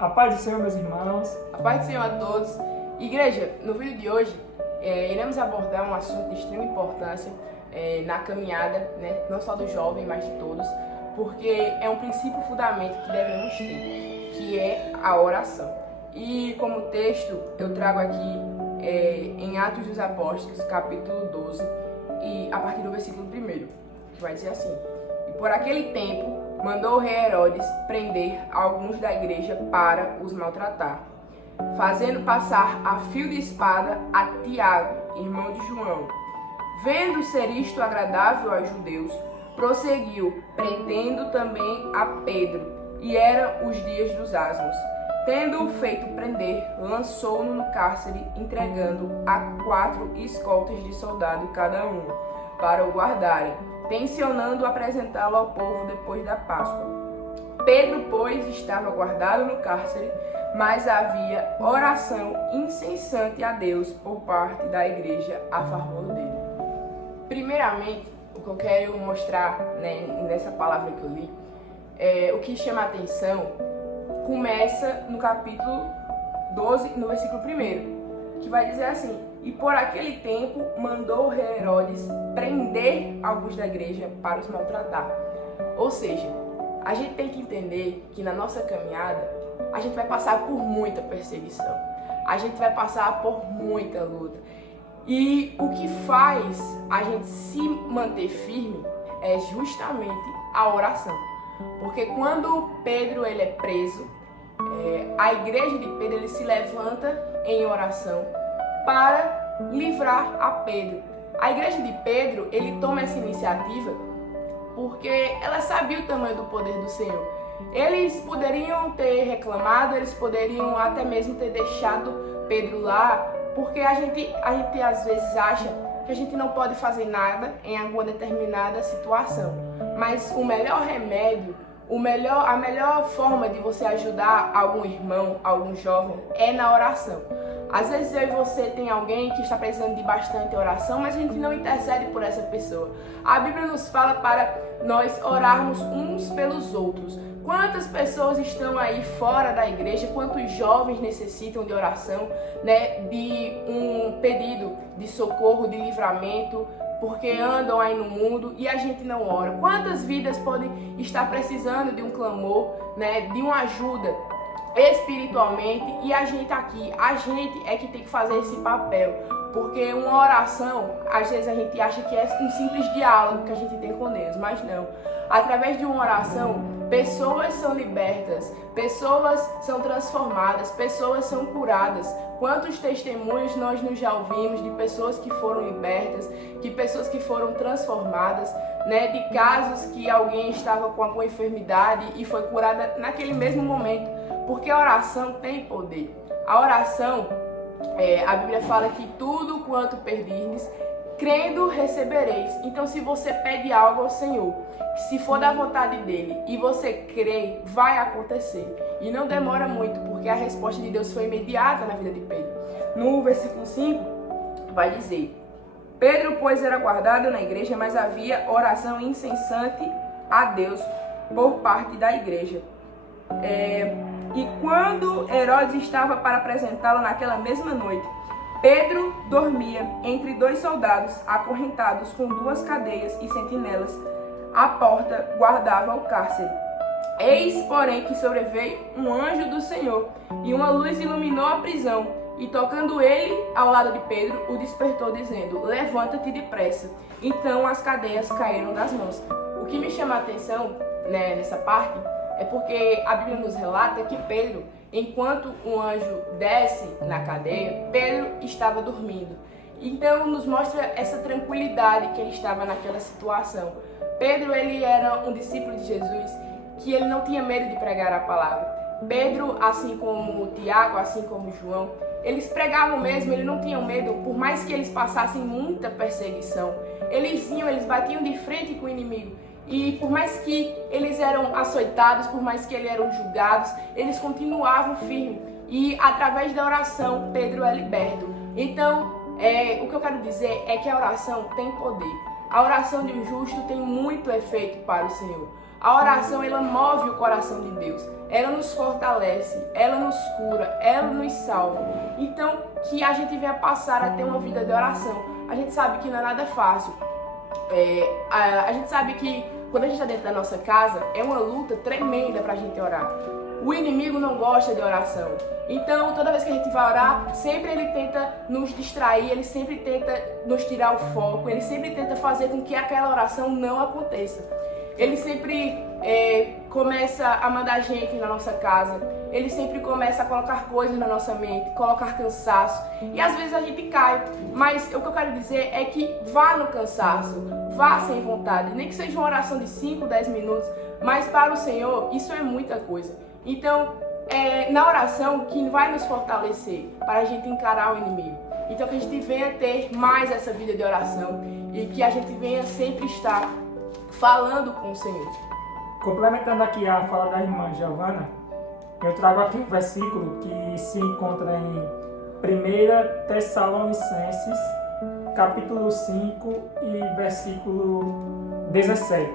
A paz do Senhor, meus irmãos. A paz do Senhor a todos. Igreja, no vídeo de hoje, iremos abordar um assunto de extrema importância na caminhada, né? Não só do jovem, mas de todos, porque é um princípio fundamento que devemos ter, que é a oração. E como texto, eu trago aqui em Atos dos Apóstolos, capítulo 12, e a partir do versículo 1, que vai dizer assim: E por aquele tempo mandou o rei Herodes prender alguns da igreja para os maltratar, fazendo passar a fio de espada a Tiago, irmão de João. Vendo ser isto agradável aos judeus, prosseguiu, prendendo também a Pedro, e eram os dias dos asmos. Tendo-o feito prender, lançou-no no cárcere, entregando a 4 escoltas de soldado cada um, para o guardarem, tencionando apresentá-lo ao povo depois da Páscoa. Pedro, pois, estava guardado no cárcere, mas havia oração incessante a Deus por parte da igreja a favor dele. Primeiramente, o que eu quero mostrar, nessa palavra que eu li, o que chama a atenção, começa no capítulo 12, no versículo 1, que vai dizer assim: E por aquele tempo mandou o rei Herodes prender alguns da igreja para os maltratar. Ou seja, a gente tem que entender que na nossa caminhada a gente vai passar por muita perseguição, a gente vai passar por muita luta. E o que faz a gente se manter firme é justamente a oração. Porque quando Pedro ele é preso, a igreja de Pedro ele se levanta em oração para livrar a Pedro. A igreja de Pedro, ele toma essa iniciativa porque ela sabia o tamanho do poder do Senhor. Eles poderiam ter reclamado, eles poderiam até mesmo ter deixado Pedro lá, porque a gente às vezes acha que a gente não pode fazer nada em alguma determinada situação. Mas o melhor remédio, a melhor forma de você ajudar algum irmão, algum jovem, é na oração. Às vezes eu e você tem alguém que está precisando de bastante oração, mas a gente não intercede por essa pessoa. A Bíblia nos fala para nós orarmos uns pelos outros. Quantas pessoas estão aí fora da igreja, quantos jovens necessitam de oração, de um pedido de socorro, de livramento, porque andam aí no mundo e a gente não ora. Quantas vidas podem estar precisando de um clamor, de uma ajuda espiritualmente, e a gente é que tem que fazer esse papel, porque uma oração, às vezes a gente acha que é um simples diálogo que a gente tem com Deus, mas não. Através de uma oração, pessoas são libertas, pessoas são transformadas, pessoas são curadas. Quantos testemunhos nós já ouvimos de pessoas que foram libertas, de pessoas que foram transformadas, de casos que alguém estava com alguma enfermidade e foi curada naquele mesmo momento, porque a oração tem poder. A oração, a Bíblia fala que tudo quanto pedirdes, crendo recebereis. Então, se você pede algo ao Senhor, se for da vontade dele e você crê, vai acontecer. E não demora muito, porque a resposta de Deus foi imediata na vida de Pedro. No versículo 5, vai dizer: Pedro, pois, era guardado na igreja, mas havia oração incessante a Deus por parte da igreja. E quando Herodes estava para apresentá-lo naquela mesma noite, Pedro dormia entre 2 soldados acorrentados com 2 cadeias e sentinelas. A porta guardava o cárcere. Eis, porém, que sobreveio um anjo do Senhor, e uma luz iluminou a prisão, e tocando ele ao lado de Pedro, o despertou, dizendo: Levanta-te depressa. Então as cadeias caíram das mãos. O que me chama a atenção, nessa parte é porque a Bíblia nos relata que Pedro, enquanto um anjo desce na cadeia, Pedro estava dormindo. Então nos mostra essa tranquilidade que ele estava naquela situação. Pedro, ele era um discípulo de Jesus, que ele não tinha medo de pregar a palavra. Pedro, assim como Tiago, assim como João, eles pregavam mesmo, eles não tinham medo, por mais que eles passassem muita perseguição. Eles batiam de frente com o inimigo. E por mais que eles eram açoitados, por mais que eles eram julgados, eles continuavam firmes. E através da oração, Pedro é liberto. Então, o que eu quero dizer é que a oração tem poder. A oração de um justo tem muito efeito para o Senhor. A oração, ela move o coração de Deus. Ela nos fortalece, ela nos cura, ela nos salva. Então, que a gente venha passar a ter uma vida de oração. A gente sabe que não é nada fácil. A gente sabe que quando a gente está dentro da nossa casa, é uma luta tremenda pra gente orar. O inimigo não gosta de oração. Então, toda vez que a gente vai orar, sempre ele tenta nos distrair, ele sempre tenta nos tirar o foco, ele sempre tenta fazer com que aquela oração não aconteça. Ele sempre começa a mandar gente na nossa casa, ele sempre começa a colocar coisas na nossa mente, colocar cansaço. E às vezes a gente cai, mas o que eu quero dizer é que vá no cansaço, vá sem vontade, nem que seja uma oração de 5, 10 minutos, mas para o Senhor isso é muita coisa. Então, na oração que vai nos fortalecer para a gente encarar o inimigo. Então que a gente venha ter mais essa vida de oração e que a gente venha sempre estar falando com o Senhor. Complementando aqui a fala da irmã Giovana, eu trago aqui um versículo que se encontra em 1 Tessalonicenses, capítulo 5 e versículo 17,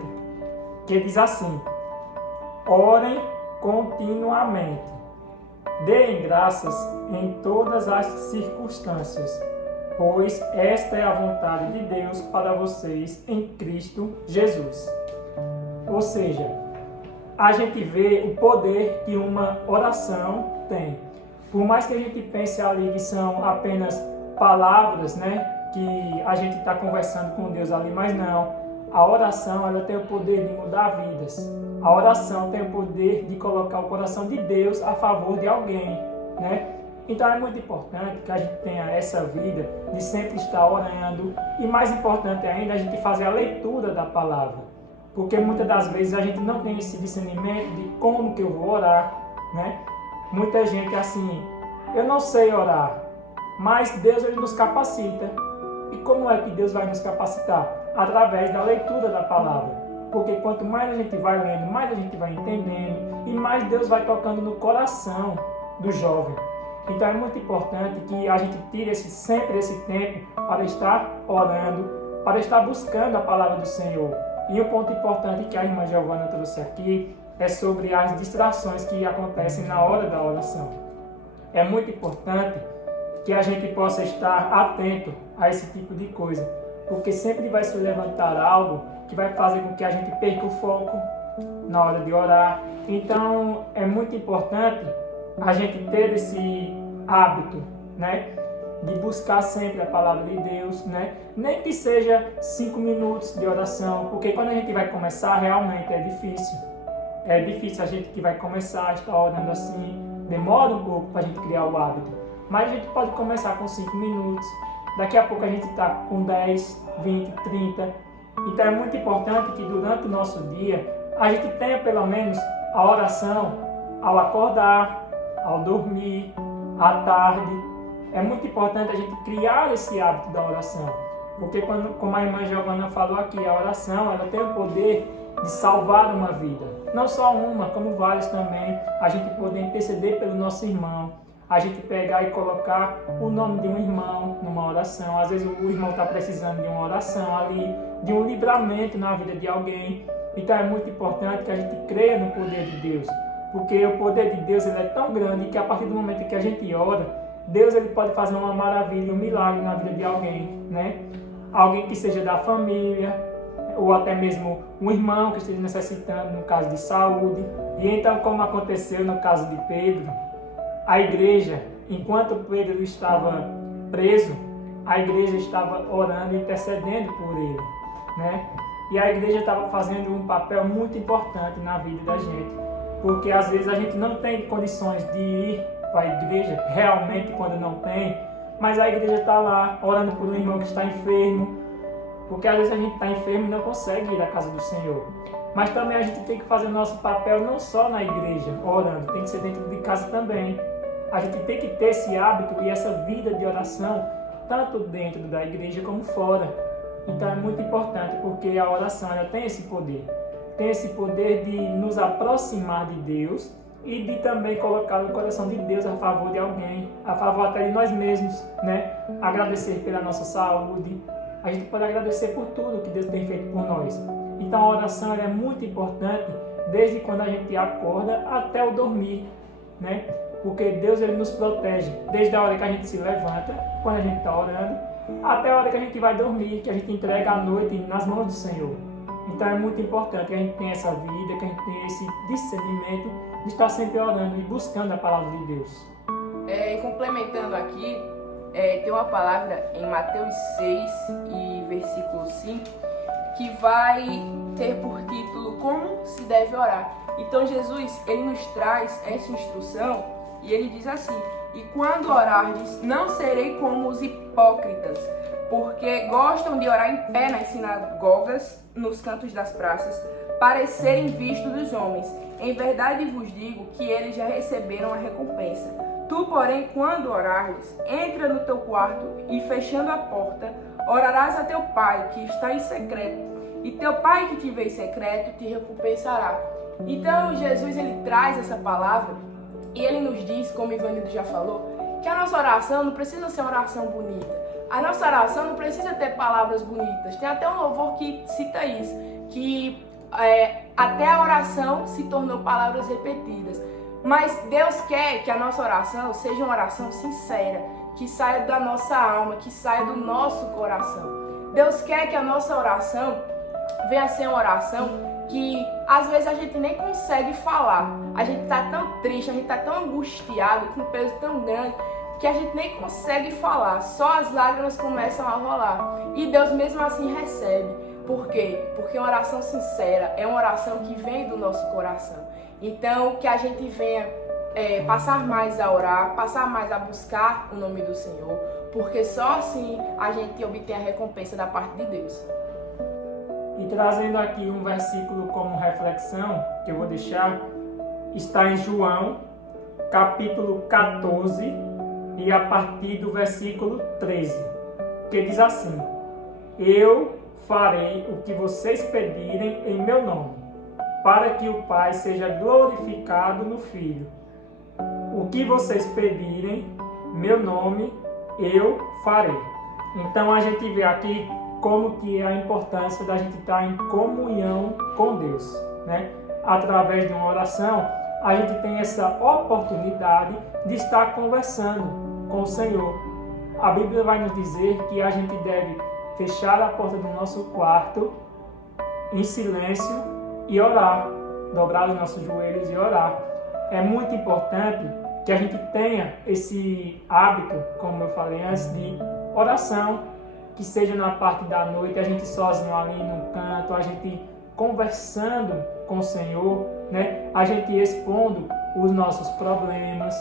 que diz assim: orem continuamente, deem graças em todas as circunstâncias, pois esta é a vontade de Deus para vocês em Cristo Jesus. Ou seja, a gente vê o poder que uma oração tem. Por mais que a gente pense ali que são apenas palavras, né, que a gente está conversando com Deus ali, mas não. A oração, ela tem o poder de mudar vidas. A oração tem o poder de colocar o coração de Deus a favor de alguém, né? Então é muito importante que a gente tenha essa vida de sempre estar orando e, mais importante ainda, a gente fazer a leitura da palavra. Porque muitas das vezes a gente não tem esse discernimento de como que eu vou orar, né? Muita gente assim, eu não sei orar, mas Deus ele nos capacita. E como é que Deus vai nos capacitar? Através da leitura da palavra. Porque quanto mais a gente vai lendo, mais a gente vai entendendo e mais Deus vai tocando no coração do jovem. Então é muito importante que a gente tire sempre esse tempo para estar orando, para estar buscando a palavra do Senhor. E um ponto importante que a irmã Giovana trouxe aqui é sobre as distrações que acontecem na hora da oração. É muito importante que a gente possa estar atento a esse tipo de coisa, porque sempre vai se levantar algo que vai fazer com que a gente perca o foco na hora de orar. Então é muito importante a gente ter esse hábito, né, de buscar sempre a palavra de Deus, né, nem que seja 5 minutos de oração, porque quando a gente vai começar realmente é difícil. É difícil a gente que vai começar a estar orando assim, demora um pouco para a gente criar o hábito, mas a gente pode começar com 5 minutos, daqui a pouco a gente está com 10, 20, 30, então é muito importante que durante o nosso dia a gente tenha pelo menos a oração ao acordar, ao dormir, à tarde. É muito importante a gente criar esse hábito da oração, porque como a irmã Giovana falou aqui, a oração ela tem o poder de salvar uma vida, não só uma, como várias também. A gente poder interceder pelo nosso irmão, a gente pegar e colocar o nome de um irmão numa oração. Às vezes o irmão está precisando de uma oração ali, de um livramento na vida de alguém. Então é muito importante que a gente creia no poder de Deus, porque o poder de Deus ele é tão grande que a partir do momento que a gente ora, Deus ele pode fazer uma maravilha, um milagre na vida de alguém, né? Alguém que seja da família, ou até mesmo um irmão que esteja necessitando no caso de saúde. E então, como aconteceu no caso de Pedro, a igreja, enquanto Pedro estava preso, a igreja estava orando e intercedendo por ele, né? E a igreja estava fazendo um papel muito importante na vida da gente, porque às vezes a gente não tem condições de ir para a igreja, realmente quando não tem, mas a igreja está lá orando por um irmão que está enfermo, porque às vezes a gente está enfermo e não consegue ir à casa do Senhor. Mas também a gente tem que fazer o nosso papel não só na igreja, orando, tem que ser dentro de casa também. A gente tem que ter esse hábito e essa vida de oração, tanto dentro da igreja como fora. Então é muito importante, porque a oração ela tem esse poder de nos aproximar de Deus e de também colocar o coração de Deus a favor de alguém, a favor até de nós mesmos, né? Agradecer pela nossa saúde. A gente pode agradecer por tudo que Deus tem feito por nós. Então a oração ela é muito importante desde quando a gente acorda até o dormir, né? Porque Deus ele nos protege desde a hora que a gente se levanta, quando a gente está orando, até a hora que a gente vai dormir, que a gente entrega a noite nas mãos do Senhor. Então é muito importante que a gente tenha essa vida, que a gente tenha esse discernimento de estar sempre orando e buscando a palavra de Deus. Complementando aqui, tem uma palavra em Mateus 6 e versículo 5 que vai ter por título Como se deve orar. Então Jesus ele nos traz essa instrução e ele diz assim: e quando orardes, não serei como os hipócritas, porque gostam de orar em pé nas sinagogas, nos cantos das praças, para serem vistos dos homens. Em verdade vos digo que eles já receberam a recompensa. Tu, porém, quando orares, entra no teu quarto e, fechando a porta, orarás a teu Pai que está em secreto, e teu Pai que te vê em secreto te recompensará. Então Jesus ele traz essa palavra e ele nos diz, como Ivanildo já falou, que a nossa oração não precisa ser uma oração bonita. A nossa oração não precisa ter palavras bonitas. Tem até um louvor que cita isso, que até a oração se tornou palavras repetidas. Mas Deus quer que a nossa oração seja uma oração sincera, que saia da nossa alma, que saia do nosso coração. Deus quer que a nossa oração venha a ser uma oração que às vezes a gente nem consegue falar. A gente está tão triste, a gente está tão angustiado, com um peso tão grande, que a gente nem consegue falar. Só as lágrimas começam a rolar. E Deus mesmo assim recebe. Por quê? Porque uma oração sincera é uma oração que vem do nosso coração. Então, que a gente venha passar mais a orar, passar mais a buscar o nome do Senhor, porque só assim a gente obtém a recompensa da parte de Deus. E trazendo aqui um versículo como reflexão, que eu vou deixar, está em João, capítulo 14, e a partir do versículo 13, que diz assim: eu farei o que vocês pedirem em meu nome, para que o Pai seja glorificado no Filho. O que vocês pedirem, meu nome, eu farei. Então a gente vê aqui como que é a importância da gente estar em comunhão com Deus, né? Através de uma oração, a gente tem essa oportunidade de estar conversando com o Senhor. A Bíblia vai nos dizer que a gente deve fechar a porta do nosso quarto em silêncio e orar, dobrar os nossos joelhos e orar. É muito importante que a gente tenha esse hábito, como eu falei antes, de oração, que seja na parte da noite, a gente sozinho ali no canto, a gente conversando com o Senhor, né? A gente expondo os nossos problemas,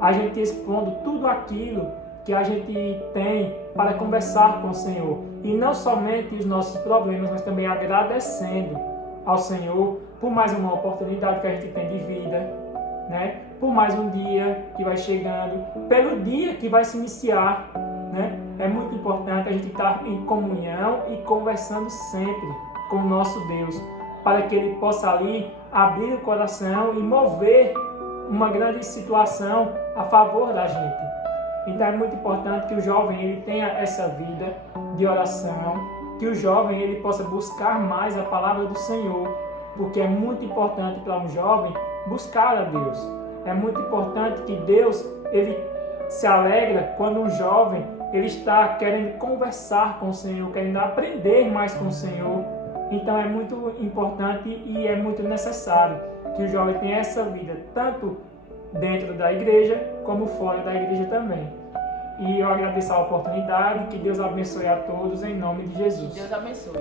a gente expondo tudo aquilo que a gente tem para conversar com o Senhor. E não somente os nossos problemas, mas também agradecendo ao Senhor por mais uma oportunidade que a gente tem de vida, né? Por mais um dia que vai chegando, pelo dia que vai se iniciar, né? É muito importante a gente estar em comunhão e conversando sempre com o nosso Deus, para que Ele possa ali abrir o coração e mover uma grande situação a favor da gente. Então é muito importante que o jovem ele tenha essa vida de oração, que o jovem ele possa buscar mais a palavra do Senhor, porque é muito importante para um jovem buscar a Deus. É muito importante que Deus ele se alegra quando um jovem ele está querendo conversar com o Senhor, querendo aprender mais com o Senhor. Então é muito importante e é muito necessário que o jovem tenha essa vida, tanto dentro da igreja como fora da igreja também. E eu agradeço a oportunidade, que Deus abençoe a todos em nome de Jesus. Deus abençoe.